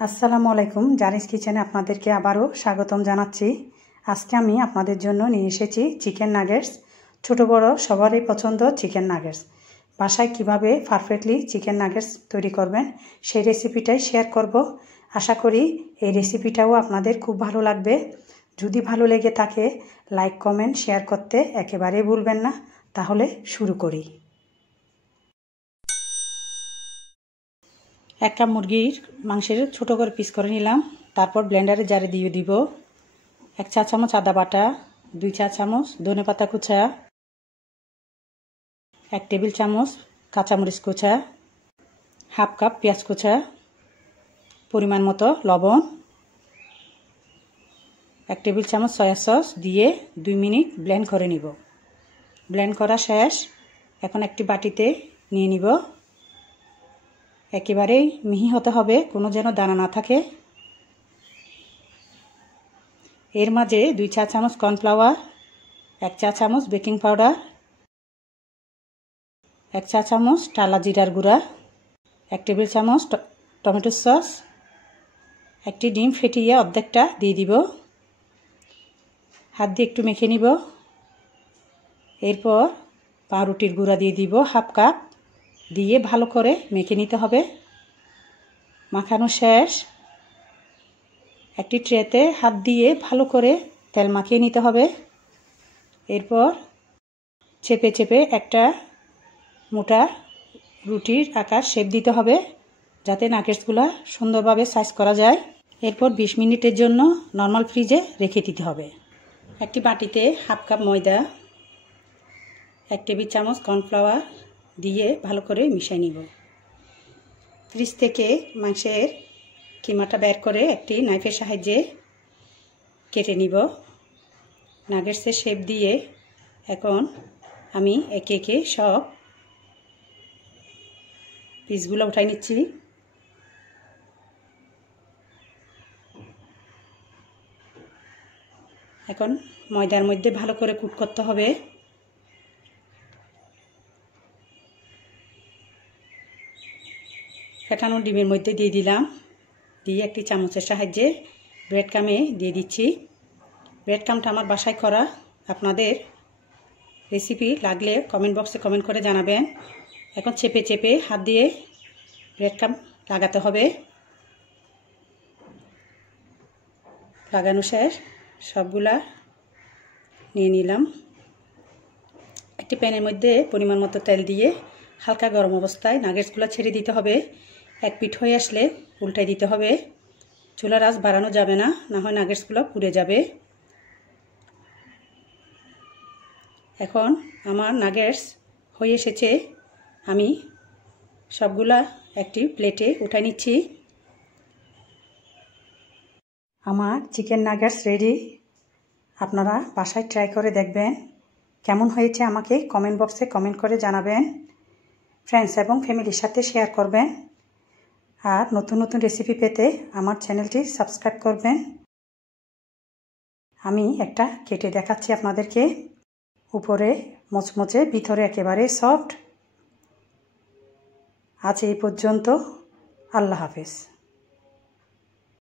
আসসালামু আলাইকুম, জারিস কিচেনে আপনাদেরকে আবারও স্বাগতম জানাচ্ছি। আজকে আমি আপনাদের জন্য নিয়ে এসেছি চিকেন নাগেটস। ছোট বড় সবারই পছন্দ চিকেন নাগেটস। বাসায় কিভাবে পারফেক্টলি চিকেন নাগেটস তৈরি করবেন সেই রেসিপিটাই শেয়ার করব। আশা করি এই রেসিপিটাও আপনাদের খুব ভালো লাগবে। যদি ভালো লেগে থাকে লাইক কমেন্ট শেয়ার করতে একেবারেই ভুলবেন না। তাহলে শুরু করি। এক কাপ মুরগির মাংসের ছোটো করে পিস করে নিলাম। তারপর ব্লেন্ডারে জারে দিয়ে দিব 1 চা চামচ আদা বাটা, 2 চা চামচ ধনেপাতা কুচা, 1 টেবিল চামচ কাঁচামরিচ কুচা, হাফ কাপ পেঁয়াজ কুচা, পরিমাণ মতো লবণ, 1 টেবিল চামচ সয়া সস দিয়ে 2 মিনিট ব্লেন্ড করে নিব। ব্লেন্ড করা শেষ। এখন একটি বাটিতে নিয়ে নিব। একেবারেই মিহি হতে হবে, কোনো যেন দানা না থাকে। এর মাঝে 2 চা চামচ কর্নফ্লাওয়ার, 1 চা চামচ বেকিং পাউডার, 1 চা চামচ টালা জিরার গুঁড়া, 1 টেবিল চামচ টমেটো সস, একটি ডিম ফেটিয়ে অর্ধেকটা দিয়ে দিব। হাত দিয়ে একটু মেখে নিব। এরপর পাউরুটির গুঁড়া দিয়ে দিব হাফ কাপ, দিয়ে ভালো করে মেখে নিতে হবে। মাখানো শেষ। একটি ট্রেতে হাত দিয়ে ভালো করে তেল মাখিয়ে নিতে হবে। এরপর চেপে চেপে একটা মোটা রুটির আকার শেপ দিতে হবে, যাতে নাগেটসগুলো সুন্দরভাবে সাইজ করা যায়। এরপর 20 মিনিটের জন্য নর্মাল ফ্রিজে রেখে দিতে হবে। একটি বাটিতে হাফ কাপ ময়দা, 1 টেবিল চামচ কর্নফ্লাওয়ার দিয়ে ভালো করে মিশিয়ে নিব। ফ্রিজ থেকে মাংসের কিমাটা বের করে একটি নাইফের সাহায্যে কেটে নিব। নাগেটসের শেপ দিয়ে এখন আমি একে একে সব পিসগুলো উঠাই নিচ্ছি। এখন ময়দার মধ্যে ভালো করে কুট করতে হবে। ফেটানো ডিমের মধ্যে দিয়ে দিলাম, দিয়ে একটি চামচের সাহায্যে ব্রেড ক্রামে দিয়ে দিচ্ছি। ব্রেড ক্রামটা আমার বাসায় করা। আপনাদের রেসিপি লাগলে কমেন্ট বক্সে কমেন্ট করে জানাবেন। এখন চেপে চেপে হাত দিয়ে ব্রেড ক্রাম লাগাতে হবে। লাগানো শেষ। সবগুলা নিয়ে নিলাম। একটি প্যানের মধ্যে পরিমাণ মতো তেল দিয়ে হালকা গরম অবস্থায় নাগেটসগুলো ছেড়ে দিতে হবে। এক পিঠ হয়ে আসলে উল্টাই দিতে হবে। চুলার আঁচ বাড়ানো যাবে না, না হয় নাগেটসগুলো পুড়ে যাবে। এখন আমার নাগেটস হয়ে এসেছে। আমি সবগুলা একটি প্লেটে উঠাই নিচ্ছি। আমার চিকেন নাগেটস রেডি। আপনারা বাসায় ট্রাই করে দেখবেন। কেমন হয়েছে আমাকে কমেন্ট বক্সে কমেন্ট করে জানাবেন। ফ্রেন্ডস এবং ফ্যামিলির সাথে শেয়ার করবেন। আর নতুন নতুন রেসিপি পেতে আমার চ্যানেলটি সাবস্ক্রাইব করবেন। আমি একটা কেটে দেখাচ্ছি আপনাদেরকে। উপরে মচমচে, ভিতরে একেবারে সফট। আজ এই পর্যন্ত। আল্লাহ হাফেজ।